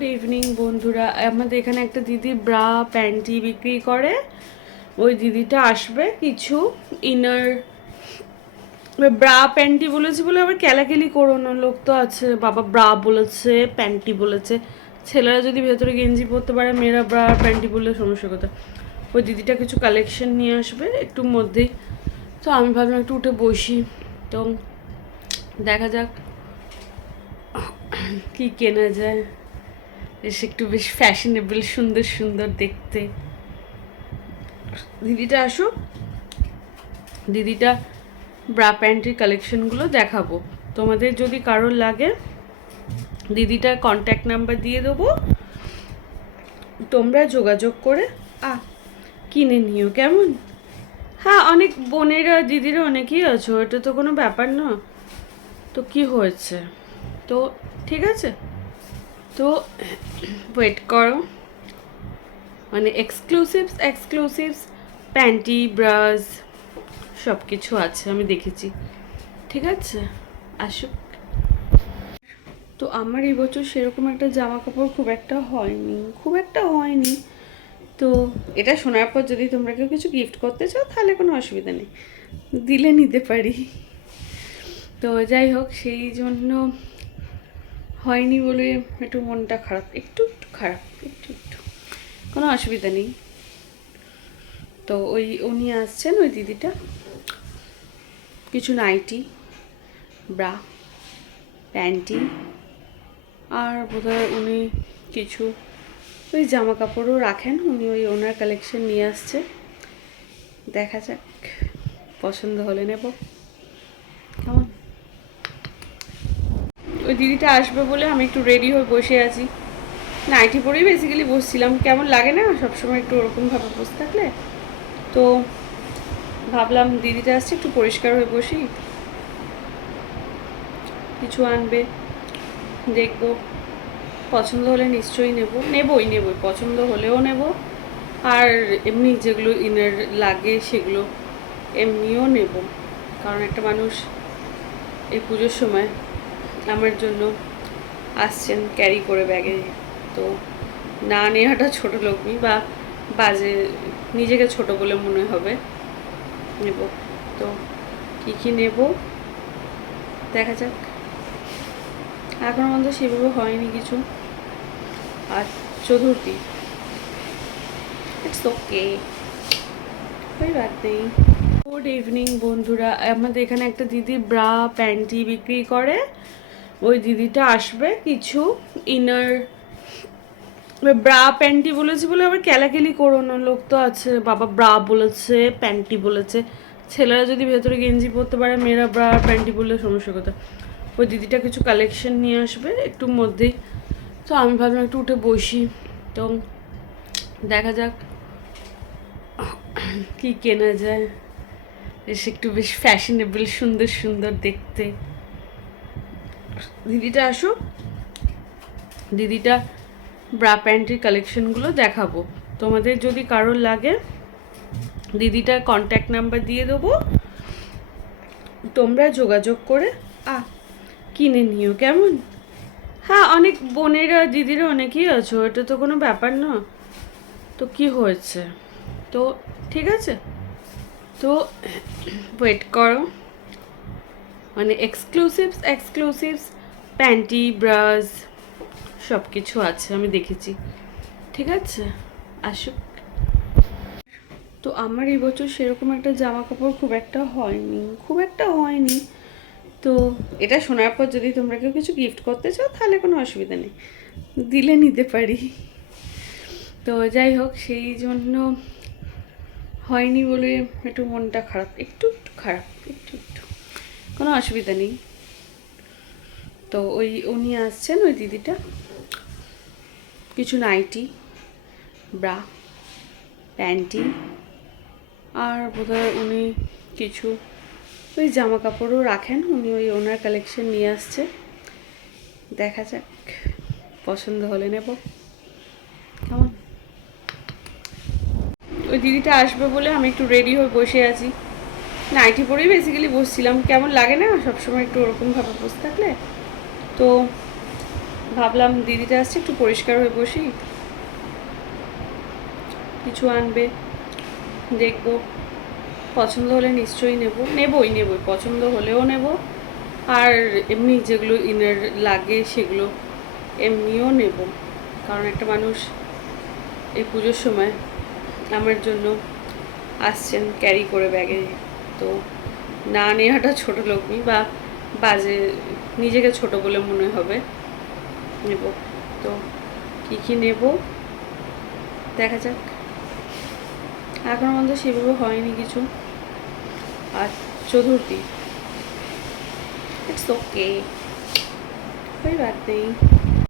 Good evening বন্ধুরা। আমাদের এখানে একটা দিদি ব্রা প্যান্টি বিক্রি করে। ওই দিদিটা আসবে কিছু ইনার ব্রা প্যান্টি বলেছি বলে আবার ক্যালাকেলি করো না। লোক তো আছে, বাবা ব্রা বলেছে, প্যান্টি বলেছে। ছেলেরা যদি ভেতরে গেঞ্জি পরতে পারে, মেয়েরা ব্রা প্যান্টি বললে সমস্যা কথা ওই দিদিটা কিছু কালেকশন নিয়ে আসবে একটু মধ্যেই। তো আমি ভাবলাম একটু উঠে বসি। তো দেখা যাক কি কেনা যায়। বেশ একটু বেশ ফ্যাশনেবল সুন্দর সুন্দর দেখতে। দিদিটা আসো। দিদিটা ব্রা প্যান্টের কালেকশনগুলো দেখাবো। তোমাদের যদি কারোর লাগে, দিদিটার কন্ট্যাক্ট নাম্বার দিয়ে দেবো। তোমরা যোগাযোগ করে আ কিনে নিও, কেমন? হ্যাঁ অনেক বোনেরা, দিদিরা অনেকেই আছো, এটা তো কোনো ব্যাপার না। তো কি হয়েছে? তো ঠিক আছে? তো ওয়েট করো। মানে এক্সক্লুসিভস এক্সক্লুসিভস প্যান্টি ব্রাজ সব কিছু আছে, আমি দেখেছি। ঠিক আছে? আসুক। তো আমার এই বছর সেরকম একটা জামা কাপড় খুব একটা হয়নি, খুব একটা হয়নি। তো এটা শোনার পর যদি তোমরা কেউ কিছু গিফট করতে চাও, তাহলে কোনো অসুবিধা নেই। দিলে নিতে পারি। তো যাই হোক, সেই জন্য হয়নি বলে একটু মনটা খারাপ, একটু একটু খারাপ, একটু একটু। কোনো অসুবিধা নেই। তো ওই, উনি আসছেন ওই দিদিটা। কিছু নাইটি, ব্রা, প্যান্টি, আর বোধহয় উনি কিছু ওই জামা কাপড়ও রাখেন। উনি ওই ওনার কালেকশন নিয়ে আসছে। দেখা যাক, পছন্দ হলে নেব কেমন ওই দিদিটা আসবে বলে আমি একটু রেডি হয়ে বসে আছি। নাইটি পরেই বেসিক্যালি বসছিলাম। কেমন লাগে না? সবসময় একটু ওরকমভাবে বসে থাকলে। তো ভাবলাম দিদিটা আসছে, একটু পরিষ্কার হয়ে বসি। কিছু আনবে, দেখব। পছন্দ হলে নিশ্চয়ই নেব। নেবই নেবই। পছন্দ হলেও নেব। আর এমনি যেগুলো ইনার লাগে সেগুলো এমনিও নেব। কারণ একটা মানুষ এই পুজোর সময় আমার জন্য আসছেন ক্যারি করে ব্যাগে তো না নেওয়াটা ছোটো লোকই বা বাজে, নিজেকে ছোট বলে মনে হবে। নেব। তো কী কী নেব? দেখা যাক। এখনও পর্যন্ত সেভাবে হয়নি কিছু। আর চতুর্থী। ইটস ওকে ওই বাদ নেই গুড ইভিনিং বন্ধুরা। আমাদের এখানে একটা দিদি ব্রা প্যান্টি বিক্রি করে। ওই দিদিটা আসবে কিছু ইনার ব্রা প্যান্টি বলেছি বলে আবার ক্যালাকেলি করো না লোক তো আছে, বাবা ব্রা বলেছে প্যান্টি বলেছে। ছেলেরা যদি ভেতরে গেঞ্জি পরতে পারে, মেয়েরা ব্রা প্যান্টি বললে সমস্যা কথা ওই দিদিটা কিছু কালেকশন নিয়ে আসবে একটু মধ্যেই। তো আমি ভাবলাম একটু উঠে বসি। তো দেখা যাক কি কেনা যায়। বেশ একটু বেশ ফ্যাশনেবল সুন্দর সুন্দর দেখতে। দিদিটা আসো। দিদিটা ব্রা প্যান্টের কালেকশনগুলো দেখাবো। তোমাদের যদি কারোর লাগে, দিদিটার কন্ট্যাক্ট নাম্বার দিয়ে দেবো। তোমরা যোগাযোগ করে, আ, কিনে নিও। কেমন? হ্যাঁ অনেক বোনেরা, দিদিরা অনেকেই আছো। এটা তো কোনো ব্যাপার না। তো কি হয়েছে? তো ঠিক আছে। তো ওয়েট করো। মানে এক্সক্লুসিভস এক্সক্লুসিভস প্যান্টি ব্রাজ সব কিছু আছে, আমি দেখেছি। ঠিক আছে? আসুক। তো আমার এই বছর সেরকম একটা জামা কাপড় খুব একটা হয়নি, খুব একটা হয়নি। তো এটা শোনার পর যদি তোমরা কেউ কিছু গিফট করতে চাও, তাহলে কোনো অসুবিধা নেই। দিলে নিতে পারি। তো যাই হোক, সেই জন্য হয়নি বলে একটু মনটা খারাপ, একটু একটু খারাপ, একটু একটু। কোনো অসুবিধা নেই। তো ওই উনি আসছেন, ওই দিদিটা। কিছু নাইটি, ব্রা, প্যান্টি, আর বোধহয় উনি কিছু ওই জামা কাপড়ও রাখেন। উনি ওই ওনার কালেকশন নিয়ে আসছে। দেখা যাক, পছন্দ হলে নেব। কেমন? ওই দিদিটা আসবে বলে আমি একটু রেডি হয়ে বসে আছি। নাইটি পরেই বেসিক্যালি বসছিলাম। কেমন লাগে না? সবসময় একটু ওরকমভাবে বসে থাকলে। তো ভাবলাম দিদিটা আসছে, একটু পরিষ্কার হয়ে বসি। কিছু আনবে, দেখব। পছন্দ হলে নিশ্চয়ই নেব। নেবই নেবই। পছন্দ হলেও নেব। আর এমনি যেগুলো ইনার লাগে সেগুলো এমনিও নেব। কারণ একটা মানুষ এই পুজোর সময় আমার জন্য আসছেন ক্যারি করে ব্যাগে তো না নেওয়াটা ছোটো লোকই বা বাজে, নিজেকে ছোট বলে মনে হবে। নেব। তো কি কি নেব? দেখা যাক। এখনও পর্যন্ত সেভাবে হয়নি কিছু। আর চতুর্থী। ইটস ওকে ওই বাদ নেই